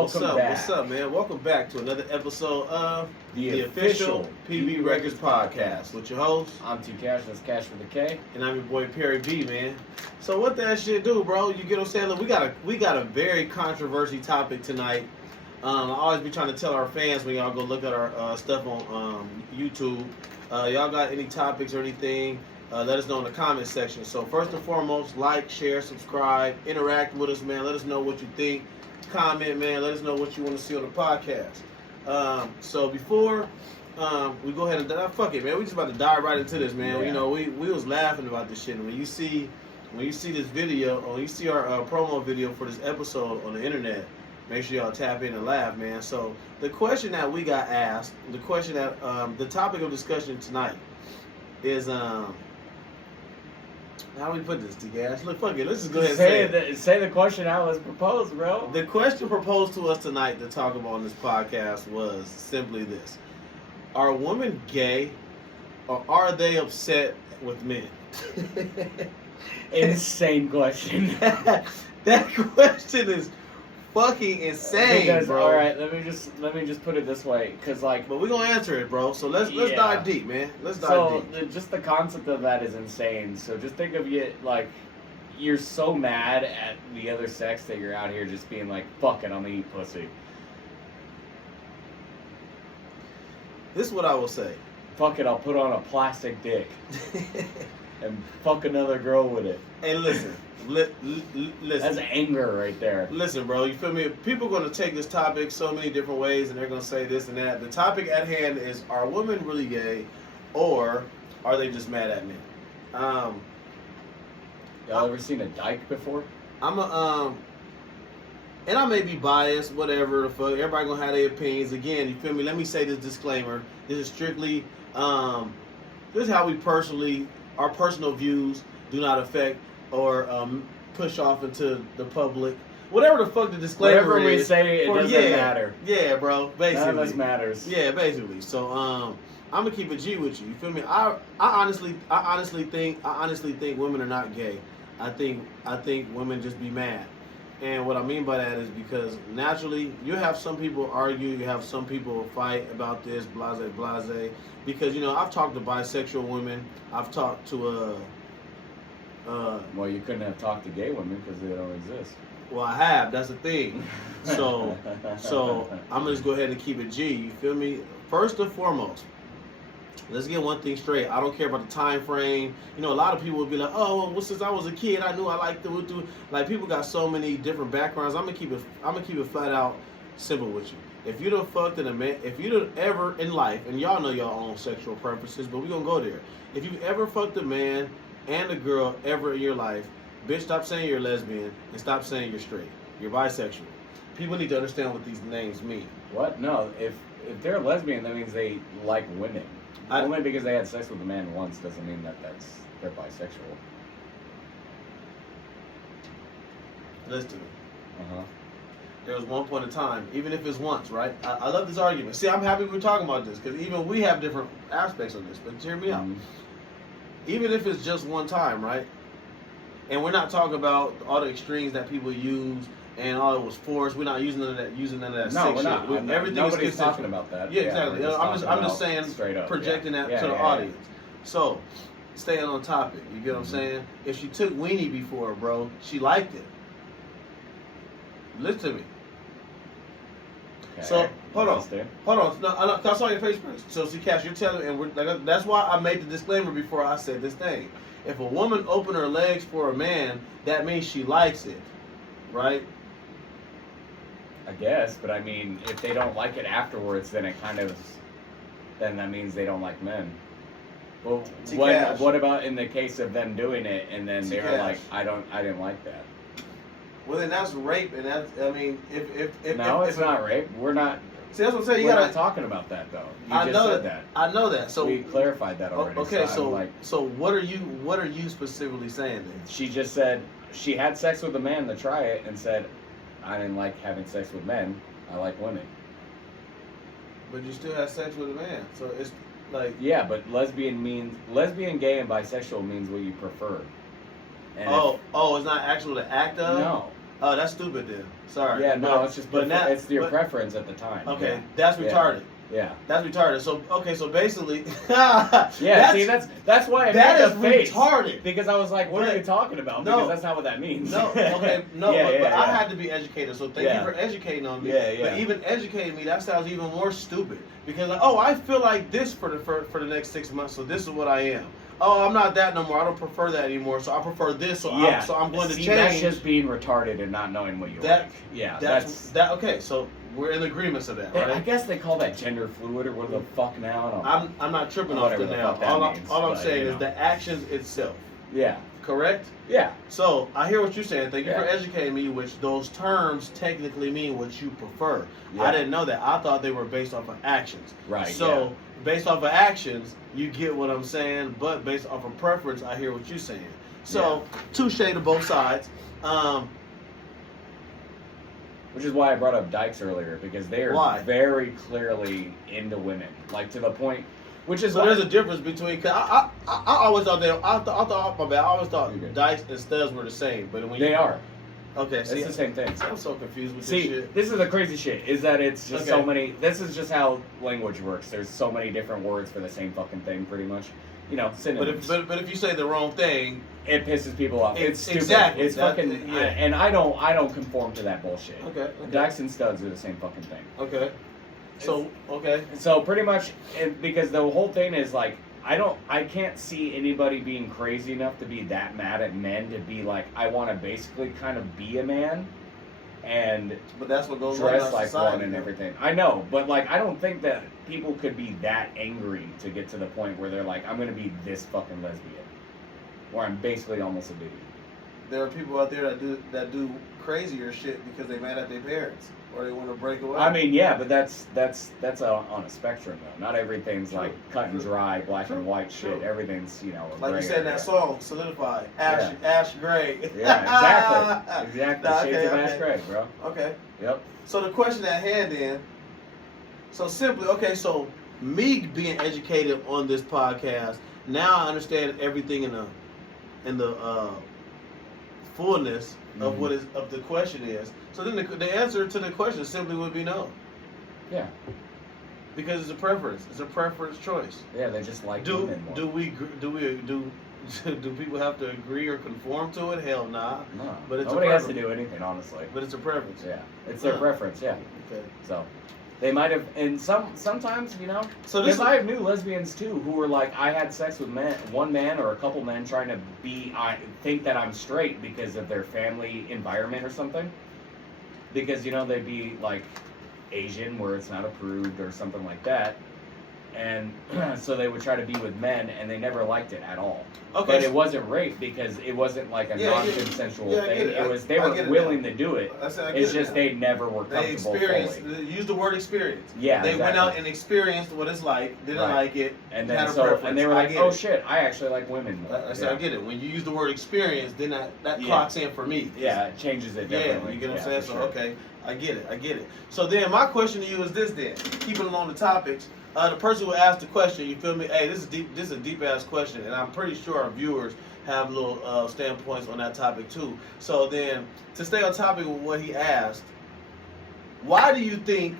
Welcome back. What's up, man? Welcome back to another episode of The official PB Records Podcast with your host. I'm T Cash, that's Cash with a K. And I'm your boy Perry B, man. So what that shit do, bro? You get what I'm saying? Look, we got a very controversial topic tonight. I always be trying to tell our fans when y'all go look at our stuff on YouTube. Y'all got any topics or anything? Let us know in the comment section. So first and foremost, like, share, subscribe, interact with us, man. Let us know what you think. Comment, man. Let us know what you want to see on the podcast. So before we go ahead and fuck it, man. We just about to dive right into this, man. Yeah. You know, we was laughing about this shit. And when you see this video, or you see our promo video for this episode on the internet, make sure y'all tap in and laugh, man. So the question that we got asked, the question that the topic of discussion tonight is how do we put this, T-Gas? Look, fuck it. Let's just go ahead and say the question I was proposed, bro. The question proposed to us tonight to talk about on this podcast was simply this. Are women gay or are they upset with men? Insane question. That question is fucking insane, because, bro. all right, let me just put it this way, because like, but we're gonna answer it, bro. So let's dive deep, man. Let's dive deep. Just the concept of that is insane. So just think of it like you're so mad at the other sex that you're out here just being like, fuck it, I'm gonna eat pussy. This is what I will say. Fuck it, I'll put on a plastic dick and fuck another girl with it. Hey, listen. Listen. That's anger right there. Listen, bro, you feel me? People are going to take this topic so many different ways, and they're going to say this and that. The topic at hand is, are women really gay, or are they just mad at men? Y'all ever seen a dyke before? And I may be biased, whatever the fuck. Everybody going to have their opinions. Again, you feel me? Let me say this disclaimer. This is strictly, this is how we our personal views do not affect or push off into the public. Whatever the fuck the disclaimer Whatever we is. say, it doesn't matter. Yeah, bro. Basically. None of us matters. Yeah, basically. So I'm gonna keep it G with you. You feel me? I honestly think women are not gay. I think women just be mad. And what I mean by that is because naturally you have some people argue, you have some people fight about this, blase. Because I've talked to bisexual women. I've talked to well, you couldn't have talked to gay women because they don't exist. Well, I have. That's the thing. So I'm gonna just go ahead and keep it G. You feel me? First and foremost, let's get one thing straight. I don't care about the time frame. A lot of people will be like, "Oh, well, since I was a kid, I knew I liked to do." Like, people got so many different backgrounds. I'm gonna keep it flat out simple with you. If you done fucked in a man, if you done ever in life, and y'all know your own sexual preferences, but we gonna go there. If you've ever fucked a man and a girl ever in your life, bitch, stop saying you're lesbian and stop saying you're straight. You're bisexual. People need to understand what these names mean. What? No, if they're a lesbian, that means they like women. Only because they had sex with a man once doesn't mean that they're bisexual. Listen to me. Uh-huh. There was one point in time, even if it's once, right? I love this argument. See, I'm happy we're talking about this because even we have different aspects of this, but hear me out. Even if it's just one time, right? And we're not talking about all the extremes that people use and all it was forced. We're not using none of that. No, we're not. Everything Nobody's is talking about that. Yeah, exactly. I'm just saying, straight up, projecting that to the audience. So, staying on topic. You get what I'm saying? If she took weenie before, bro, she liked it. Listen to me. Okay. So hold on. No, I saw your face first. So see, Cash, you're telling, and that's why I made the disclaimer before I said this thing. If a woman opened her legs for a man, that means she likes it, right? I guess, but I mean, if they don't like it afterwards, then that means they don't like men. Well, what about in the case of them doing it and then they were like, I didn't like that. Well, then that's rape, and that's, I mean, if it's not rape. We're not. See, that's what I'm saying. We're not talking about that though. You just said that. I know that. So we clarified that already. Okay, so what are you specifically saying then? She just said she had sex with a man to try it and said, I didn't like having sex with men. I like women. But you still have sex with a man, so it's like. Yeah, but lesbian, gay, and bisexual means what you prefer. And it's not actual the act of. No. Oh, that's stupid then. Sorry. Yeah, no, it's just it's your but, preference at the time. Okay, yeah. that's retarded. Yeah. That's retarded. So okay, so basically, that's why I made is the face retarded. Because I was like, what are you talking about? No, because that's not what that means. No, okay, no, but I had to be educated. So thank you for educating on me. Yeah, yeah. But even educating me, that sounds even more stupid. Because like, oh, I feel like this for the next 6 months, so this is what I am. Oh, I'm not that no more. I don't prefer that anymore. So I prefer this. So I'm going to change. That's just being retarded and not knowing what you like. Yeah, that's okay. So we're in agreement of that, right? I guess they call that gender fluid or what the fuck now. I don't know. I'm not tripping off the now. All I'm saying is the actions itself. Yeah. Correct? Yeah. So I hear what you're saying. Thank you for educating me, which those terms technically mean what you prefer. Yeah. I didn't know that. I thought they were based off of actions. Right. So based off of actions, you get what I'm saying, but based off of preference, I hear what you're saying. So touche to both sides. Which is why I brought up dykes earlier, because they are very clearly into women, like to the point. Which is there's a difference between. Cause I always thought I always thought dykes and studs were the same, but when they are. Okay, it's the same thing. I'm so confused with this shit. This is the crazy shit. Is that it's just so many. This is just how language works. There's so many different words for the same fucking thing, pretty much. You know, synonyms. But if you say the wrong thing, it pisses people off. It's stupid. Exactly. It's fucking. And I don't conform to that bullshit. Okay. Dykes and studs are the same fucking thing. Okay. So pretty much, because the whole thing is like, I can't see anybody being crazy enough to be that mad at men to be like, I want to basically kind of be a man, but that's what goes dress on like society, one and everything. I know, but like, I don't think that people could be that angry to get to the point where they're like, I'm gonna be this fucking lesbian, where I'm basically almost a dude. There are people out there that do crazier shit because they mad at their parents. Or they want to break away. I mean, yeah, but that's on a spectrum though. Not everything's like cut and dry, black and white shit. Everything's like you said in that song, Solidify, Ash Gray. Yeah, exactly. Shades of Ash Gray, bro. Okay. Yep. So the question at hand then. So simply, so me being educated on this podcast, now I understand everything in the fullness of of the question is. So then the answer to the question simply would be no. Yeah. Because it's a preference. It's a preference choice. Yeah, they just like women more. Do people have to agree or conform to it? Hell nah. No. But nobody has to do anything, honestly. But it's a preference. Yeah. It's their preference, yeah. Okay. So they might have, and sometimes, you know, because I have new lesbians too who were like, I had sex with one man or a couple men trying to think that I'm straight because of their family environment or something. Because, you know, they'd be like Asian where it's not approved or something like that. And so they would try to be with men and they never liked it at all. Okay. But it wasn't rape because it wasn't like a non-consensual thing. They were willing to do it. It's just they never were comfortable fully. Use the word experience. Yeah, they went out and experienced what it's like, didn't like it, and then and they were like, oh shit, I actually like women more. I get it. When you use the word experience, then that clocks in for me. Yeah, it changes it definitely. You get what I'm saying? So okay, I get it. So then my question to you is this then, keeping along the topics. The person who asked the question, you feel me? Hey, this is a deep ass question, and I'm pretty sure our viewers have little standpoints on that topic too. So then, to stay on topic with what he asked, why do you think?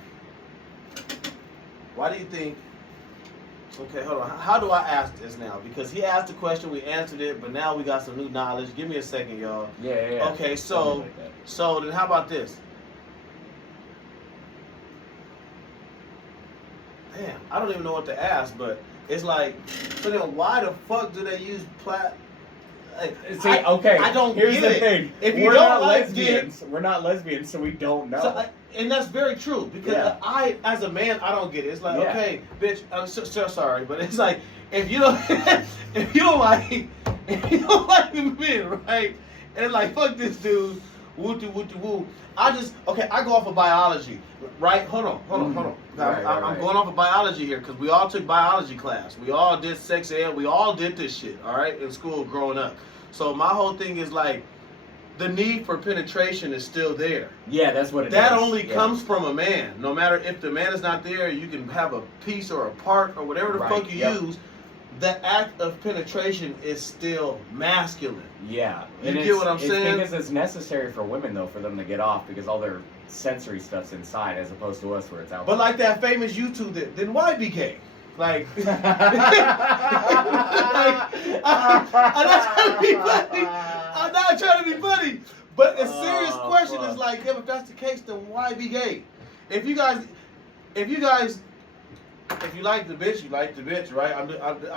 Okay, hold on. How do I ask this now? Because he asked the question, we answered it, but now we got some new knowledge. Give me a second, y'all. Yeah. Okay, so then how about this? Damn, I don't even know what to ask, but it's like, so then why the fuck do they use I don't Here's get the it. thing. If you we're don't not like lesbians. We're not lesbians, so we don't know. So, and that's very true because I, as a man, I don't get it. It's like, okay, bitch, I'm so sorry, but it's like if you don't like men, right? And like fuck this dude, woo. I go off of biology, right? Hold on. I'm going off of biology here because we all took biology class. We all did sex ed. We all did this shit, all right, in school growing up. So my whole thing is like, the need for penetration is still there. Yeah, that's what it is. That only comes from a man. No matter if the man is not there, you can have a piece or a part or whatever the fuck you use. the act of penetration is still masculine. Yeah. You get what I'm saying? It's because it's necessary for women, though, for them to get off, because all their sensory stuff's inside, as opposed to us where it's outside. But like that famous YouTube, then why be gay? Like, I'm not trying to be funny. I'm not trying to be funny. But a serious question is like, if that's the case, then why be gay? If you like the bitch, you like the bitch, right? I'm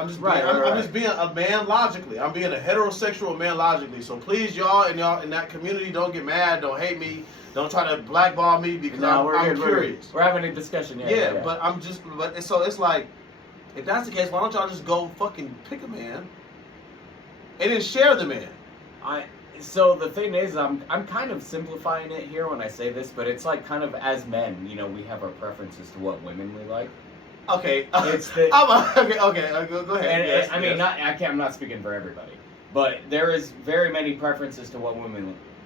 just being a man logically. I'm being a heterosexual man logically. So please, y'all in that community, don't get mad, don't hate me, don't try to blackball me because I'm curious. We're having a discussion here. Yeah, but so it's like, if that's the case, why don't y'all just go fucking pick a man and then share the man? So the thing is, I'm kind of simplifying it here when I say this, but it's like kind of as men, you know, we have our preferences to what women we like. Okay. It's the, okay. Go ahead. And, I'm not speaking for everybody, but there is very many preferences to what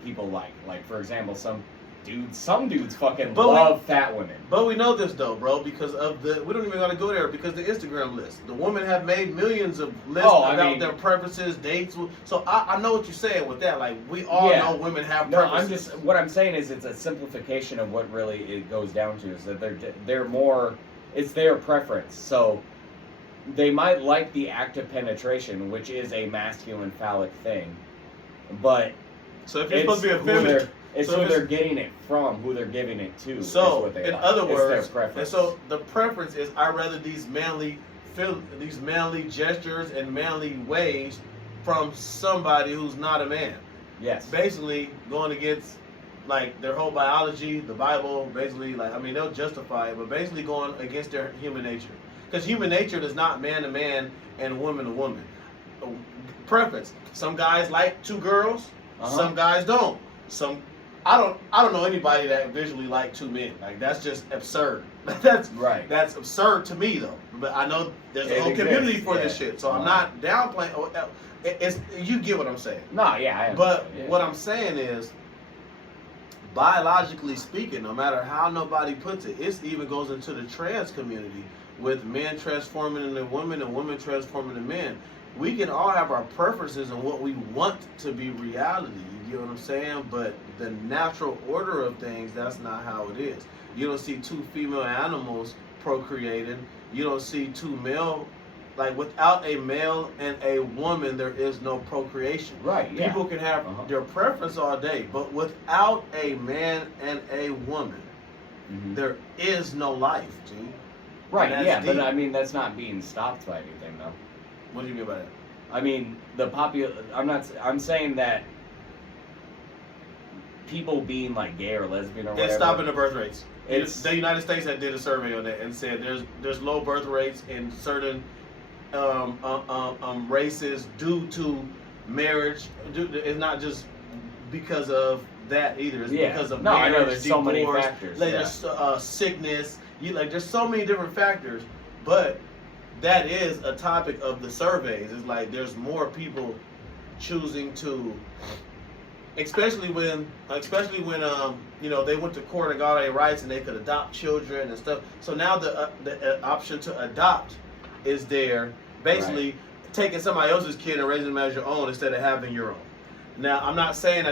people like. Like, for example, some dudes fucking love fat women. But we know this though, bro, because of we don't even gotta go there because the Instagram list. The women have made millions of lists about their preferences, dates. So I know what you're saying with that. Like, we all know women have preferences. What I'm saying is it's a simplification of what really it goes down to, is that they're more, it's their preference. So they might like the act of penetration, which is a masculine phallic thing, but so if you're supposed to be a feminine, it's who they're getting it from, who they're giving it to. So, in other words, their preference. So the preference is, I rather these manly gestures and manly ways from somebody who's not a man. Yes. Basically, going against like their whole biology, the Bible. Basically, like, I mean, they'll justify it, but basically going against their human nature, because human nature is not man to man and woman to woman. Preference. Some guys like two girls. Some guys don't. I don't know anybody that visually like two men. Like, that's just absurd. That's right. That's absurd to me though. But I know there's a whole community for this shit. So I'm not downplaying. It's, you get what I'm saying. No, yeah. But what I'm saying is, biologically speaking, no matter how nobody puts it, it even goes into the trans community, with men transforming into women and women transforming into men. We can all have our preferences and what we want to be reality. You get what I'm saying? But the natural order of things, that's not how it is. You don't see two female animals procreating. You don't see two male, like, without a male and a woman, there is no procreation. Right, yeah. People can have their preference all day, but without a man and a woman, there is no life, G. Right, yeah, deep. But I mean, that's not being stopped by anything, though. What do you mean by that? I mean, I'm saying that people being like gay or lesbian or whatever. It's stopping the birth rates. It's the United States that did a survey on that and said there's low birth rates in certain races due to marriage. It's not just because of that either. It's because of marriage, I know there's divorce, so many factors. Like, there's sickness. There's so many different factors, but that is a topic of the surveys. It's like there's more people choosing to, especially when you know, they went to court and got their rights and they could adopt children and stuff. So now the option to adopt is there, basically taking somebody else's kid and raising them as your own instead of having your own. Now, I'm not saying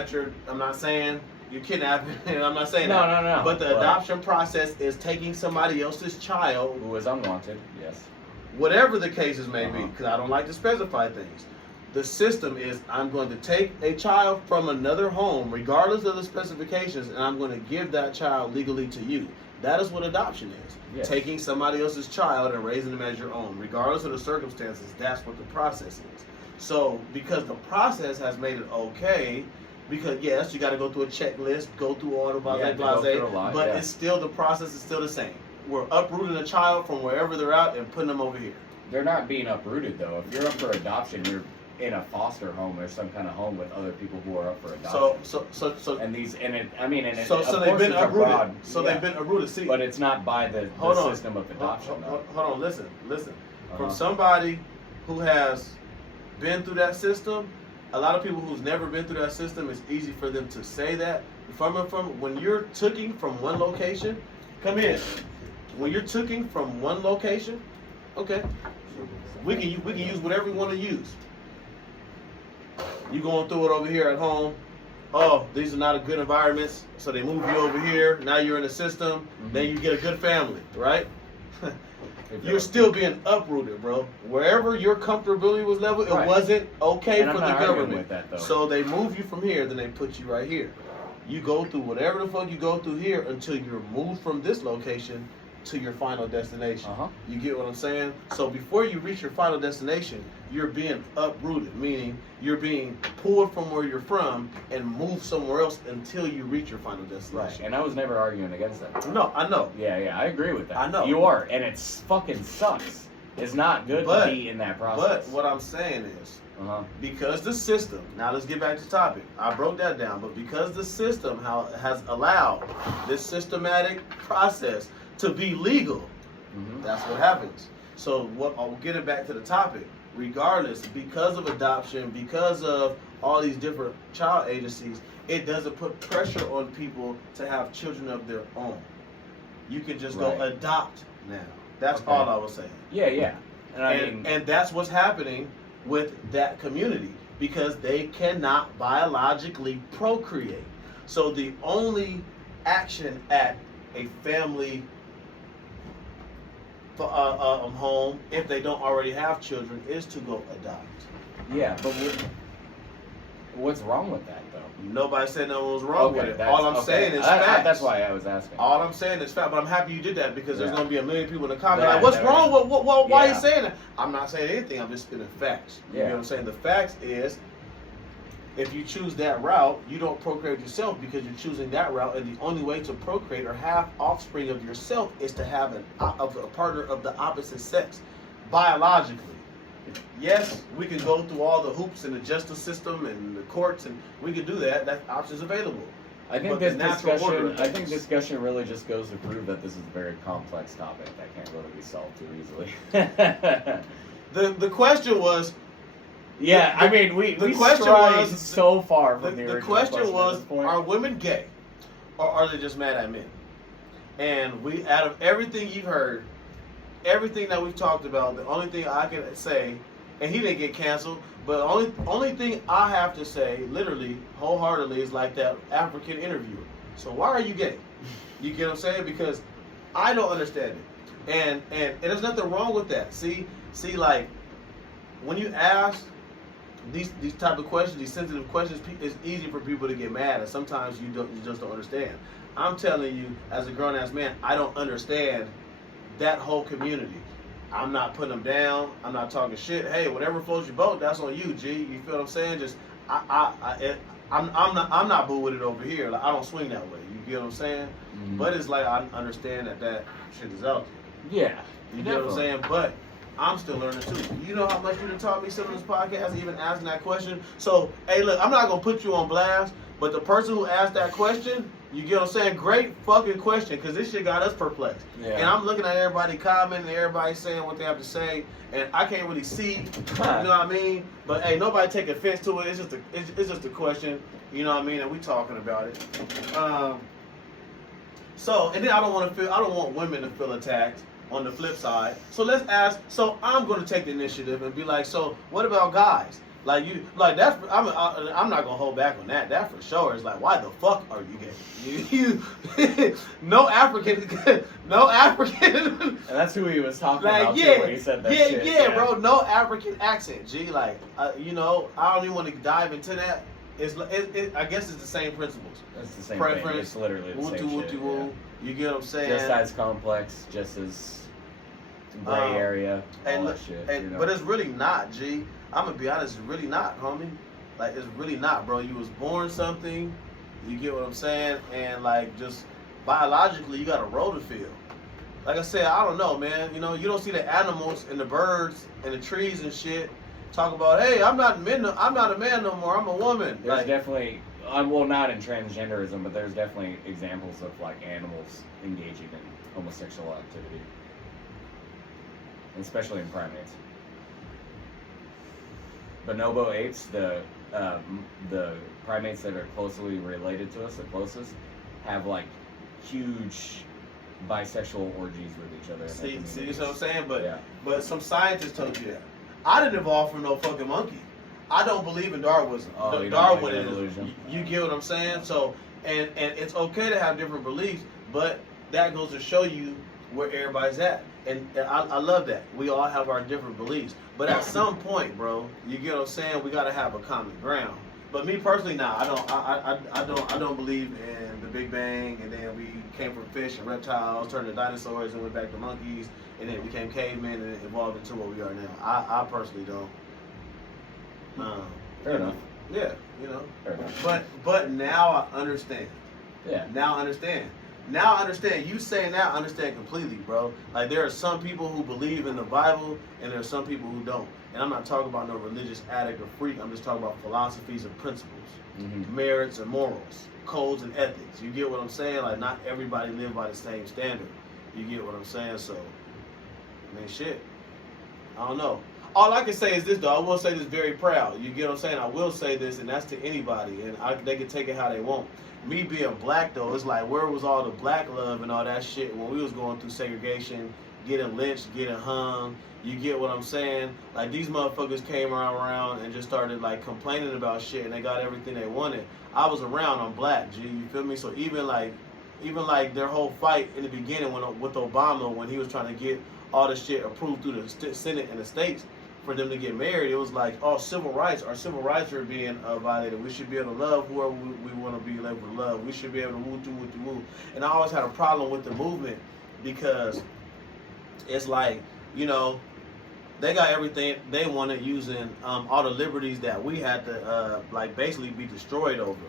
you're kidnapping. I'm not saying that. No. But the adoption process is taking somebody else's child who is unwanted. Yes. Whatever the cases may be, because I don't like to specify things. The system is, I'm going to take a child from another home, regardless of the specifications, and I'm going to give that child legally to you. That is what adoption is. Yes. Taking somebody else's child and raising them as your own. Regardless of the circumstances, that's what the process is. So, because the process has made it okay, because yes, you got to go through a checklist, go through all the blah, but it's still, the process is still the same. We're uprooting a child from wherever they're at and putting them over here. They're not being uprooted though. If you're up for adoption, you're in a foster home or some kind of home with other people who are up for adoption. So they've been uprooted. They've been uprooted. See, but it's not by the system of adoption. Hold on, listen. From somebody who has been through that system, a lot of people who's never been through that system, it's easy for them to say that. From when you're taking from one location, come in. When you're taking from one location Okay. We can use whatever we want to use. You going through it over here at home. Oh, these are not good environments, so they move you over here. Now you're in the system. Mm-hmm. Then you get a good family, right? You're still being uprooted, bro. Wherever your comfortability was level, it wasn't okay for the government. With that, though. So they move you from here, then they put you right here. You go through whatever the fuck you go through here until you're moved from this location to your final destination. You get what I'm saying? So before you reach your final destination, you're being uprooted, meaning you're being pulled from where you're from and moved somewhere else until you reach your final destination. Right, and I was never arguing against that. No, I know. Yeah, I agree with that. I know. You are, and it's fucking sucks. It's not good to be in that process. But what I'm saying is, because the system, now let's get back to the topic. I broke that down, but because the system has allowed this systematic process to be legal, that's what happens. So I'll get it back to the topic. Regardless, because of adoption, because of all these different child agencies, it doesn't put pressure on people to have children of their own. You can just go adopt now. That's all I was saying. Yeah. And that's what's happening with that community because they cannot biologically procreate. So the only action at a family home, if they don't already have children, is to go adopt. Yeah, but what's wrong with that, though? Nobody said no one was wrong with it. All I'm saying is facts. That's why I was asking. All I'm saying is fact, but I'm happy you did that because there's going to be a million people in the comments like, what's wrong? Why are you saying that? I'm not saying anything. I'm just spitting facts. You know what I'm saying? The facts is, if you choose that route, you don't procreate yourself because you're choosing that route, and the only way to procreate or have offspring of yourself is to have a partner of the opposite sex, biologically. Yes, we can go through all the hoops in the justice system and the courts, and we can do that. That option's available. I think discussion really just goes to prove that this is a very complex topic that can't really be solved too easily. The question was. Yeah, we strayed so far from the original question. The question was, are women gay? Or are they just mad at men? And out of everything you've heard, everything that we've talked about, the only thing I can say, and he didn't get canceled, but only thing I have to say, literally, wholeheartedly, is like that African interviewer. So why are you gay? You get what I'm saying? Because I don't understand it. And there's nothing wrong with that. See, like, when you ask these type of questions, these sensitive questions, it's easy for people to get mad, and sometimes you just don't understand. I'm telling you, as a grown-ass man, I don't understand that whole community. I'm not putting them down. I'm not talking shit. Hey, whatever floats your boat, that's on you, G. You feel what I'm saying? Just I'm not boo with it over here. Like, I don't swing that way. You get what I'm saying? But it's like I understand that shit is out there. Yeah, you get what I'm saying? But I'm still learning too. You know how much you done taught me some of this podcast, even asking that question. So, hey, look, I'm not gonna put you on blast, but the person who asked that question, you get what I'm saying? Great fucking question, because this shit got us perplexed. Yeah. And I'm looking at everybody commenting, everybody saying what they have to say, and I can't really see. You know what I mean? But hey, nobody take offense to it. It's just a question. You know what I mean? And we talking about it. So, and then I don't want women to feel attacked. On the flip side, so let's ask. So I'm going to take the initiative and be like, so what about guys? Like that's. I'm not gonna hold back on that. That for sure is like, why the fuck are you gay? No African. And that's who he was talking about too, when he said that shit. Yeah, bro. No African accent. G, like, I don't even want to dive into that. I guess it's the same principles. It's the same thing. It's literally the same shit. You get what I'm saying? Just as complex, just as gray area, all that shit. But it's really not, G. I'm gonna be honest, it's really not, homie. Like, it's really not, bro. You was born something. You get what I'm saying? And like, just biologically, you got a role to fill. Like I said, I don't know, man. You don't see the animals and the birds and the trees and shit talk about, hey, I'm not a man no more. I'm a woman. There's definitely. Well, not in transgenderism, but there's definitely examples of like animals engaging in homosexual activity, especially in primates. Bonobo apes, the primates that are closely related to us, the closest, have like huge bisexual orgies with each other. See what I'm saying? Yeah. But some scientists told you that. I didn't evolve from no fucking monkey. I don't believe in Darwinism. Darwinism. You get what I'm saying? So, and it's okay to have different beliefs, but that goes to show you where everybody's at. And I love that. We all have our different beliefs. But at some point, bro, you get what I'm saying? We got to have a common ground. But me personally, I don't believe in the Big Bang, and then we came from fish and reptiles, turned to dinosaurs, and went back to monkeys, and then became cavemen, and it evolved into what we are now. I personally don't. Fair enough. Yeah, you know. Fair enough. But now I understand. Yeah. Now I understand. Now I understand. You saying that, I understand completely, bro. Like, there are some people who believe in the Bible, and there are some people who don't. And I'm not talking about no religious addict or freak. I'm just talking about philosophies and principles, merits and morals, codes and ethics. You get what I'm saying? Like, not everybody live by the same standard. You get what I'm saying? So, I mean, shit. I don't know. All I can say is this, though. I will say this very proud. You get what I'm saying? I will say this, and that's to anybody, and they can take it how they want. Me being black, though, it's like, where was all the black love and all that shit when we was going through segregation, getting lynched, getting hung? You get what I'm saying? Like, these motherfuckers came around and just started, like, complaining about shit, and they got everything they wanted. I was around. I'm black, G. You feel me? So even like their whole fight in the beginning with Obama, when he was trying to get all this shit approved through the Senate and the states for them to get married, it was like, oh, our civil rights are being violated. We should be able to love whoever we want to be able to love. We should be able to woo. And I always had a problem with the movement, because it's like, you know, they got everything they wanted, using all the liberties that we had to like basically be destroyed over.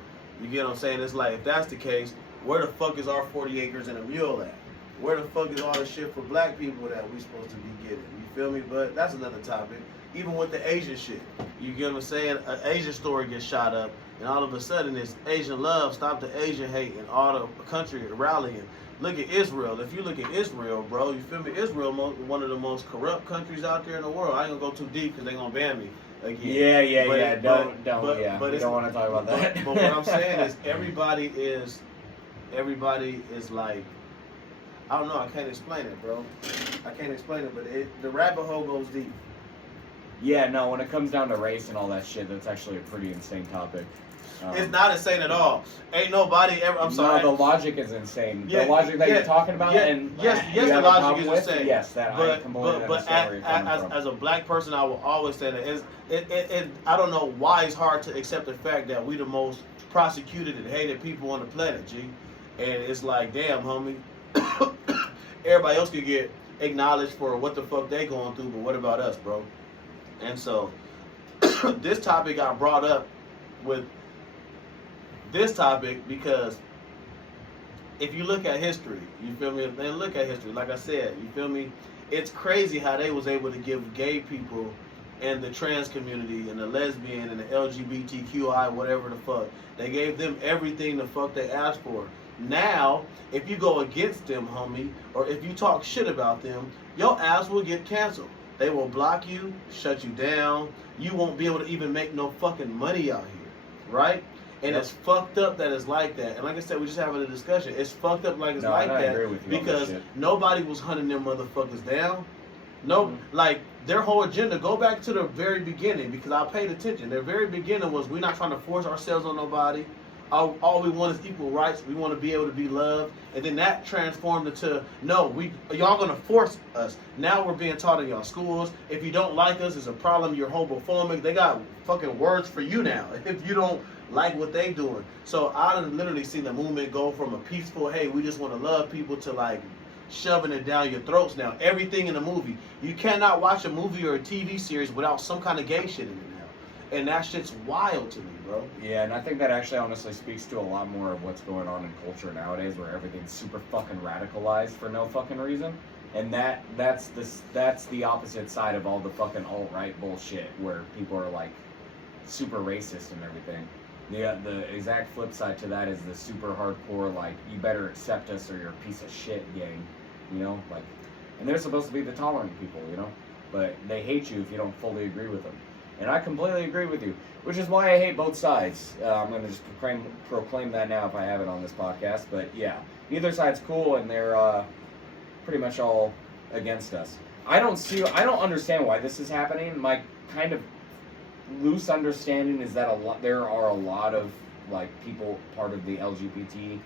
You get what I'm saying? It's like, if that's the case, where the fuck is our 40 acres and a mule at? Where the fuck is all the shit for black people that we supposed to be getting? You feel me? But that's another topic. Even with the Asian shit, you get what I'm saying? An Asian story gets shot up, and all of a sudden it's Asian love, stop the Asian hate, and all the country rallying. Look at Israel. If you look at Israel, bro, you feel me? Israel, one of the most corrupt countries out there in the world. I ain't gonna go too deep because they gonna ban me again. Yeah. Don't. But we don't want to talk about that. But what I'm saying is, everybody is like, I don't know. I can't explain it, bro. I can't explain it, but the rabbit hole goes deep. Yeah, no. When it comes down to race and all that shit, that's actually a pretty insane topic. It's not insane at all. Ain't nobody ever. I'm sorry. No, the logic is insane. Yeah, the logic that you're talking about, and yes, the logic is insane. Yes, that I completely understand. But as a black person, I will always say that I don't know why it's hard to accept the fact that we the most prosecuted and hated people on the planet, G. And it's like, damn, homie. Everybody else could get acknowledged for what the fuck they going through, but what about us, bro? And so this topic got brought up with this topic because if you look at history, you feel me? Then look at history, like I said, you feel me? It's crazy how they was able to give gay people and the trans community and the lesbian and the LGBTQI, whatever the fuck, they gave them everything the fuck they asked for. Now, if you go against them, homie, or if you talk shit about them, your ass will get canceled. They will block you, shut you down. You won't be able to even make no fucking money out here, right? And it's fucked up that it's like that. And like I said, we're just having a discussion. It's fucked up like it's like that because nobody was hunting them motherfuckers down. No, like their whole agenda, go back to the very beginning because I paid attention. Their very beginning was, we're not trying to force ourselves on nobody. All we want is equal rights. We want to be able to be loved. And then that transformed into, no, y'all going to force us. Now we're being taught in y'all schools. If you don't like us, it's a problem. You're homophobic. They got fucking words for you now. If you don't like what they doing. So I literally seen the movement go from a peaceful, hey, we just want to love people, to like shoving it down your throats now. Everything in a movie. You cannot watch a movie or a TV series without some kind of gay shit in it now. And that shit's wild to me, bro. Yeah, and I think that actually honestly speaks to a lot more of what's going on in culture nowadays, where everything's super fucking radicalized for no fucking reason. And that's the opposite side of all the fucking alt-right bullshit, where people are like super racist and everything. The exact flip side to that is the super hardcore, like, you better accept us or you're a piece of shit gang, you know, like, and they're supposed to be the tolerant people, you know, but they hate you if you don't fully agree with them. And I completely agree with you, which is why I hate both sides. I'm going to just proclaim that now if I have it on this podcast. But yeah, neither side's cool, and they're pretty much all against us. I don't understand why this is happening. My kind of loose understanding is that there are a lot of like people part of the LGBT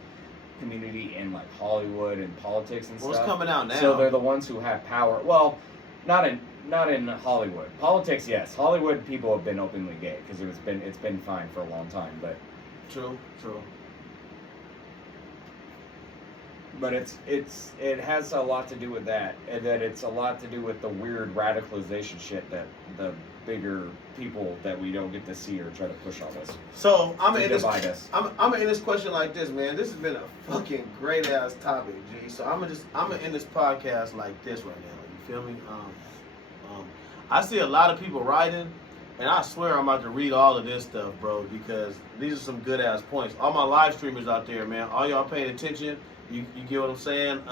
community in like Hollywood and politics and stuff. What's coming out now? So they're the ones who have power. Well, not in Hollywood. Politics, yes. Hollywood people have been openly gay because it's been fine for a long time. But true. But it has a lot to do with that, and that it's a lot to do with the weird radicalization shit that the bigger people that we don't get to see or try to push on us. So I'm gonna divide us. I'm gonna end this question like this, man. This has been a fucking great ass topic, G. So I'm gonna end this podcast like this right now. You feel me? I see a lot of people writing, and I swear I'm about to read all of this stuff, bro, because these are some good ass points. All my live streamers out there, man, all y'all paying attention. You get what I'm saying?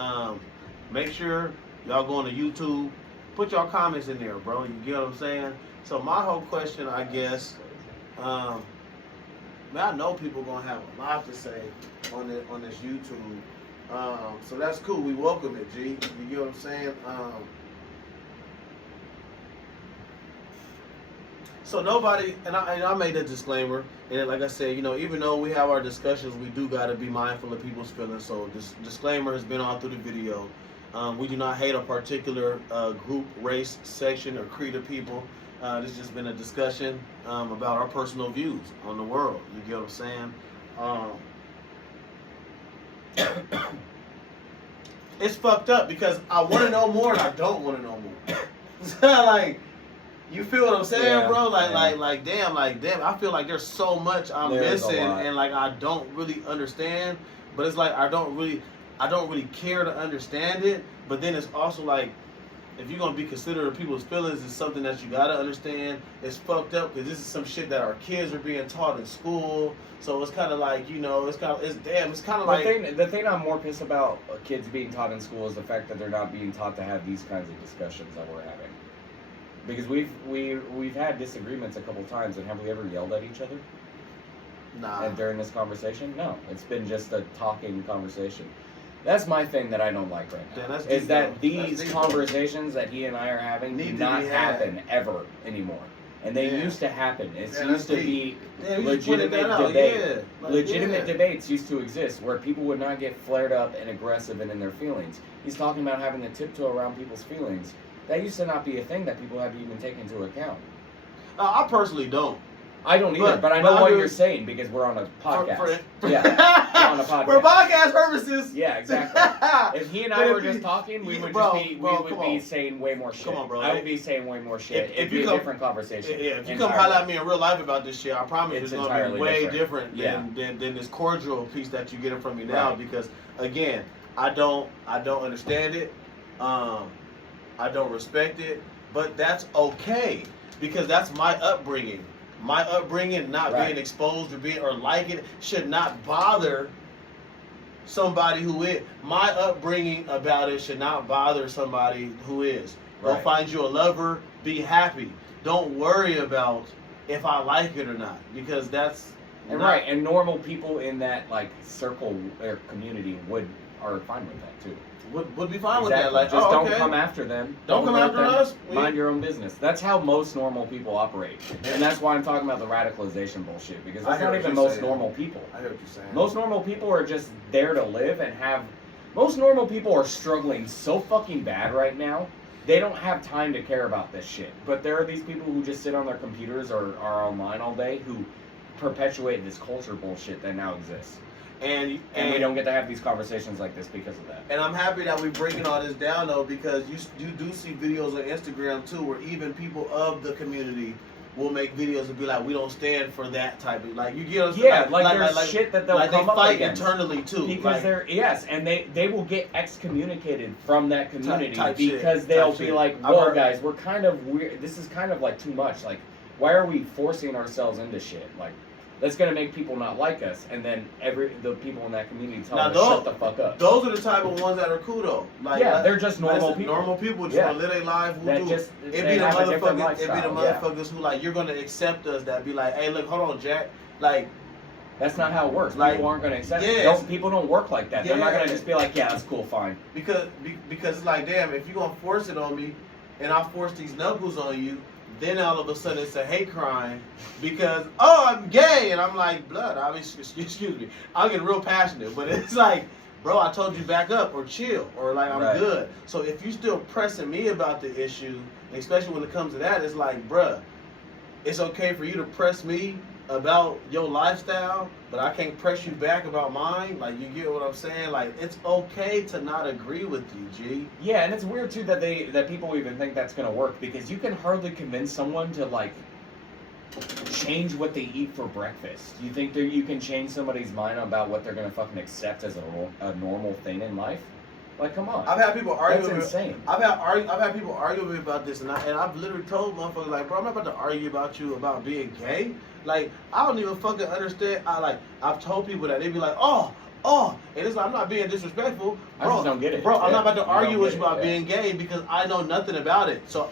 Make sure y'all go on to YouTube. Put y'all comments in there, bro. You get what I'm saying? So my whole question, I guess, man, I know people gonna have a lot to say on this YouTube. So that's cool. We welcome it, G. You get what I'm saying? So nobody, and I made a disclaimer, and like I said, you know, even though we have our discussions, we do got to be mindful of people's feelings. So this disclaimer has been all through the video. We do not hate a particular group, race, section, or creed of people. This has just been a discussion about our personal views on the world. You get what I'm saying? It's fucked up because I want to know more and I don't want to know more. Like, you feel what I'm saying, bro? Like, damn. I feel like there's so much I'm missing, and like I don't really understand. But it's like I don't really care to understand it. But then it's also like, if you're gonna be considerate of people's feelings, it's something that you gotta understand. It's fucked up because this is some shit that our kids are being taught in school. So it's kind of like, you know, it's kind of like the thing I'm more pissed about kids being taught in school is the fact that they're not being taught to have these kinds of discussions that we're having. Because we've had disagreements a couple times, and have we ever yelled at each other? Nah. And during this conversation, no. It's been just a talking conversation. That's my thing that I don't like right now. Is that these conversations that he and I are having do not happen ever anymore. And they used to happen. It used to be legitimate debate. Legitimate debates used to exist where people would not get flared up and aggressive and in their feelings. He's talking about having to tiptoe around people's feelings. That used to not be a thing that people had to even take into account. I personally don't. I don't either, but I know what you're saying because we're on a podcast. Yeah, we're on a podcast. For podcast purposes. Yeah, exactly. If he and I were just talking, we would be saying way more shit. Come on, bro. I would be saying way more shit. It'd be a different conversation. Yeah, if you come holler at me in real life about this shit, I promise it's going to be way different than this cordial piece that you're getting from me now. Right. Because again, I don't understand it. I don't respect it, but that's okay because that's my upbringing. My upbringing, not being exposed or liking it, should not bother somebody who is. My upbringing about it should not bother somebody who is. Go find you a lover, be happy. Don't worry about if I like it or not, because that's and normal people in that like circle or community are fine with that too. Would be fine with that. Like, just don't come after them. Don't come after us. Mind your own business. That's how most normal people operate, and that's why I'm talking about the radicalization bullshit. Because that's not even most normal people. I hear what you're saying. Most normal people are just there to live and have. Most normal people are struggling so fucking bad right now. They don't have time to care about this shit. But there are these people who just sit on their computers or are online all day who perpetuate this culture bullshit that now exists. And we don't get to have these conversations like this because of that. And I'm happy that we're breaking all this down, though, because you do see videos on Instagram, too, where even people of the community will make videos and be like, we don't stand for that type of, like, you get what I'm saying? Yeah, like there's shit that they'll come up against. They fight internally, too. Because and they will get excommunicated from that community because they'll be like, whoa, guys, we're kind of weird. This is kind of, like, too much. Like, why are we forcing ourselves into shit? Like, that's gonna make people not like us, and then the people in that community tell them to shut the fuck up. Those are the type of ones that are cool though. Like, they're just normal people. Normal people just want to live their life. It be the motherfuckers who like you're gonna accept us. That be like, hey, look, hold on, Jack. Like, That's not how it works. Like, people aren't going to accept it. yes. People don't work like that. They're not going to just be like, yeah, that's cool, fine. Because it's like, damn, if you're going to force it on me and I force these knuckles on you, then all of a sudden it's a hate crime because, oh, I'm gay. And I'm like, blood, excuse me. I'll get real passionate. But it's like, bro, I told you back up or chill or like I'm good. So if you still pressing me about the issue, especially when it comes to that, it's like, bruh, it's okay for you to press me about your lifestyle, but I can't press you back about mine. Like, you get what I'm saying? Like, it's okay to not agree with you, G. Yeah, and it's weird too that people even think that's gonna work because you can hardly convince someone to like change what they eat for breakfast. You think that you can change somebody's mind about what they're gonna fucking accept as a normal thing in life? Like, come on. I've had people argue. That's insane. I've had people argue with me about this, and I've literally told motherfuckers like, bro, I'm not about to argue about you about being gay. Like, I don't even fucking understand. I've told people that they be like, oh, and it's like, I'm not being disrespectful, bro. I just don't get it. Bro, I'm not about to argue with you about being gay because I know nothing about it. So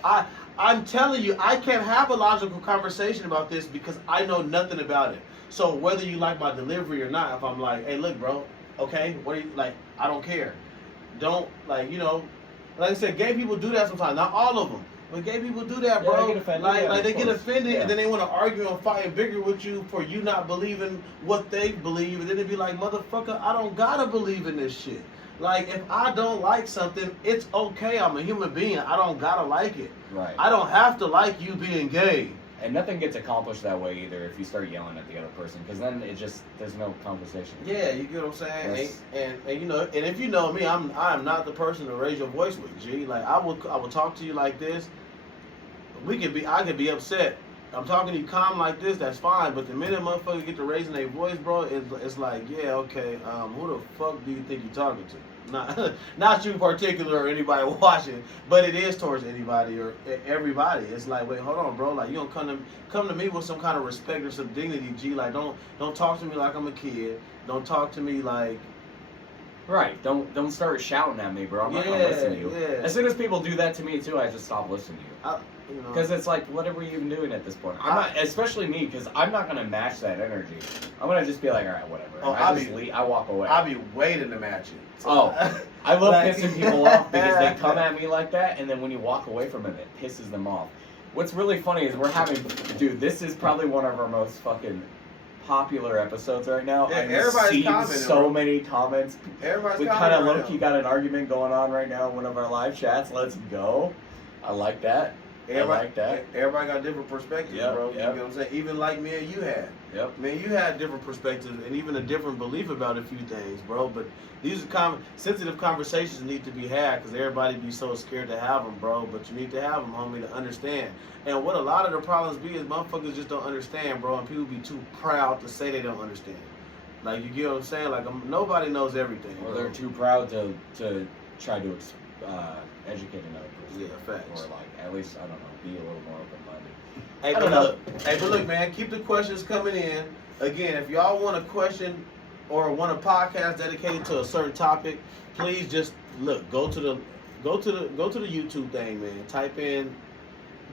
I'm telling you, I can't have a logical conversation about this because I know nothing about it. So whether you like my delivery or not, if I'm like, hey, look, bro, okay, what are you like? I don't care. Don't, like, you know, like I said, gay people do that sometimes. Not all of them, but gay people do that, bro. Yeah, they get offended. They get offended, and then they want to argue and fight and bicker with you for you not believing what they believe, and then they be like, motherfucker, I don't gotta believe in this shit. Like, if I don't like something, it's okay. I'm a human being. I don't gotta like it. Right. I don't have to like you being gay. And nothing gets accomplished that way either if you start yelling at the other person, because then there's no conversation. Yeah, you get what I'm saying? And you know, and if you know me, I'm not the person to raise your voice with, G. Like, I will talk to you like this. I could be upset. I'm talking to you calm like this, that's fine. But the minute motherfuckers get to raising their voice, bro, it's like, yeah, okay, who the fuck do you think you're talking to? Not you in particular or anybody watching, but it is towards anybody or everybody. It's like, wait, hold on, bro. Like, you don't come to me with some kind of respect or some dignity, G. Like, don't talk to me like I'm a kid. Don't talk to me like. Right. Don't start shouting at me, bro. I'm not gonna listen to you. Yeah. As soon as people do that to me too, I just stop listening to you. Because it's like, what are we even doing at this point? I'm not, especially me, because I'm not gonna match that energy. I'm gonna just be like, all right, whatever. I walk away. I'll be waiting to match it. So, I love pissing people off because they come at me like that, and then when you walk away from it, it pisses them off. What's really funny is dude, this is probably one of our most fucking popular episodes right now. Yeah, I've seen so many comments. Everybody's we kind of low-key got an argument going on right now in one of our live chats. Let's go. I like that. Everybody got different perspectives, bro. You know what I'm saying? Even like me and you had. Yep. Man, you had different perspectives and even a different belief about a few things, bro. But these are sensitive conversations need to be had because everybody be so scared to have them, bro. But you need to have them, homie, to understand. And what a lot of the problems be is motherfuckers just don't understand, bro. And people be too proud to say they don't understand. Like, you get what I'm saying? Like, nobody knows everything. Or they're too proud to try to educate another person. Yeah, facts. Or like, at least, I don't know, be a little more open-minded. Hey, but look, man, keep the questions coming in. Again, if y'all want a question or want a podcast dedicated to a certain topic, please just look. Go to the YouTube thing, man. Type in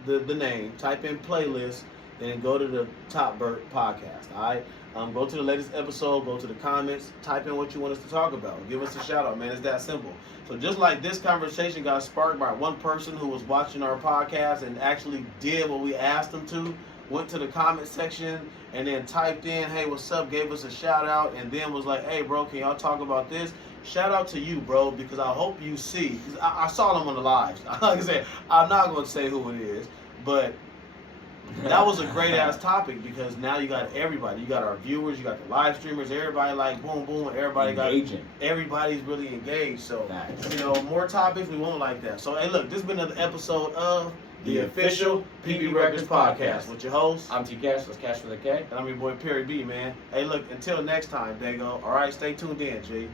the name. Type in playlist, then go to the TOPBRP podcast. All right. Go to the latest episode. Go to the comments. Type in what you want us to talk about. Give us a shout out, man. It's that simple. So just like this conversation got sparked by one person who was watching our podcast and actually did what we asked them to, went to the comment section and then typed in, hey, what's up, gave us a shout out, and then was like, hey, bro, can y'all talk about this? Shout out to you, bro, because I hope you see. I saw them on the lives. Like I said, I'm not going to say who it is, but that was a great ass topic because now you got everybody. You got our viewers, you got the live streamers, everybody like boom, boom, everybody's really engaged. So, you know, more topics, we won't like that. So, hey, look, this has been another episode of the official PB Records podcast with your host. I'm T Cash, that's Cash with a K. And I'm your boy Perry B, man. Hey, look, until next time, Dago. All right, stay tuned in, G.